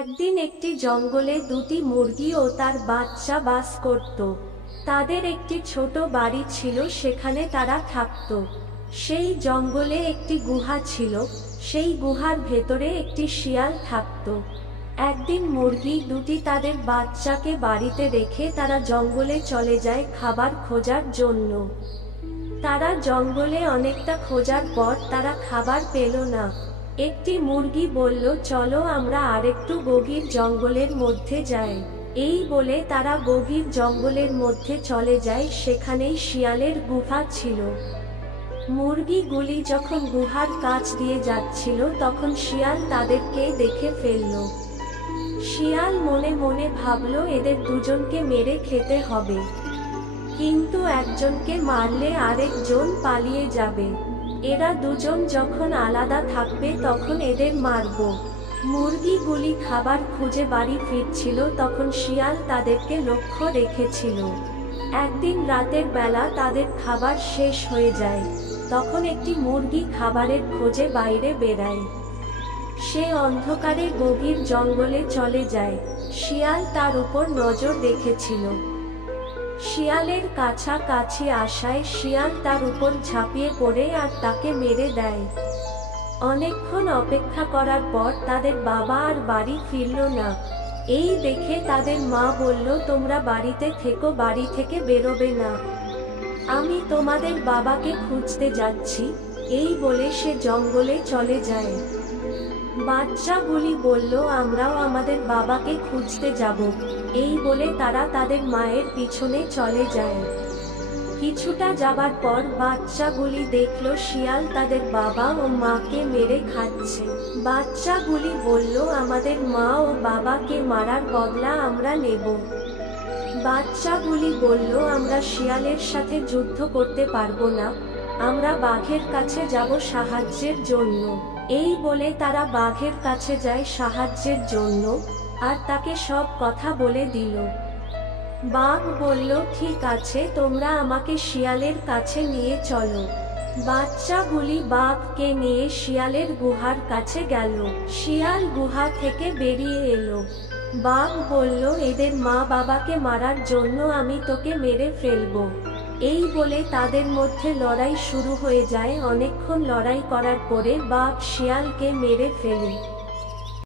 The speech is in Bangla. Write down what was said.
একদিন একটি জঙ্গলে দুটি মুরগি ও তার বাচ্চা বাস করত। তাদের একটি ছোট বাড়ি ছিল, সেখানে তারা থাকত। সেই জঙ্গলে একটি গুহা ছিল, সেই গুহার ভেতরে একটি শিয়াল থাকত। একদিন মুরগি দুটি তাদের বাচ্চাকে বাড়িতে রেখে তারা জঙ্গলে চলে যায় খাবার খোঁজার জন্য। তারা জঙ্গলে অনেকটা খোঁজার পর তারা খাবার পেল না। একটি মুরগি বলল, চলো আমরা আরেকটু গভীর জঙ্গলের মধ্যে যাই। এই বলে তারা গভীর জঙ্গলের মধ্যে চলে যায়। সেখানেই শিয়ালের গুহা ছিল। মুরগিগুলি যখন গুহার কাছ দিয়ে যাচ্ছিল তখন শিয়াল তাদেরকে দেখে ফেলল। শিয়াল মনে মনে ভাবল, এদের দুজনকে মেরে খেতে হবে, কিন্তু একজনকে মারলে আরেকজন পালিয়ে যাবে। এরা দুজন যখন আলাদা থাকবে তখন এদের মারব। মুরগিগুলি খাবার খুঁজে বাড়ি ফিরছিল, তখন শিয়াল তাদেরকে লক্ষ্য রেখেছিল। একদিন রাতের বেলা তাদের খাবার শেষ হয়ে যায়। তখন একটি মুরগি খাবারের খোঁজে বাইরে বেরায়। সে অন্ধকারে গভীর জঙ্গলে চলে যায়। শিয়াল তার উপর নজর রেখেছিল। শিয়ালের কাছাকাছি আসায় শিয়াল তার উপর ঝাঁপিয়ে পড়ে আর তাকে মেরে দেয়। অনেকক্ষণ অপেক্ষা করার পর তাদের বাবা আর বাড়ি ফিরল না। এই দেখে তাদের মা বলল, তোমরা বাড়িতে থেকো, বাড়ি থেকে বেরোবে না, আমি তোমাদের বাবাকে খুঁজতে যাচ্ছি। এই বলে সে জঙ্গলে চলে যায়। বাচ্চাগুলি বলল, আমরাও আমাদের বাবাকে খুঁজতে যাব। এই বলে তারা তাদের মায়ের পিছনে চলে যায়। কিছুটা যাবার পর বাচ্চাগুলি দেখল শিয়াল তাদের বাবা ও মাকে মেরে খাচ্ছে। বাচ্চাগুলি বলল, আমাদের মা ও বাবাকে মারার বদলা আমরা নেব। বাচ্চাগুলি বলল, আমরা শিয়ালের সাথে যুদ্ধ করতে পারবো না, আমরা বাঘের কাছে যাব সাহায্যের জন্য। এই বলে তারা বাঘের কাছে যায় সাহায্যের জন্য, আর তাকে সব কথা বলে দিল। বাঘ বলল, ঠিক আছে, তোমরা আমাকে শিয়ালের কাছে নিয়ে চলো। বাচ্চাগুলি বাঘকে নিয়ে শিয়ালের গুহার কাছে গেল। শিয়াল গুহা থেকে বেরিয়ে এলো। বাঘ বলল, এদের মা বাবাকে মারার জন্য আমি তোকে মেরে ফেলবো। এই বলে তাদের মধ্যে লড়াই শুরু হয়ে যায়। অনেকক্ষণ লড়াই করার পরে বাঘ শিয়ালকে মেরে ফেলে।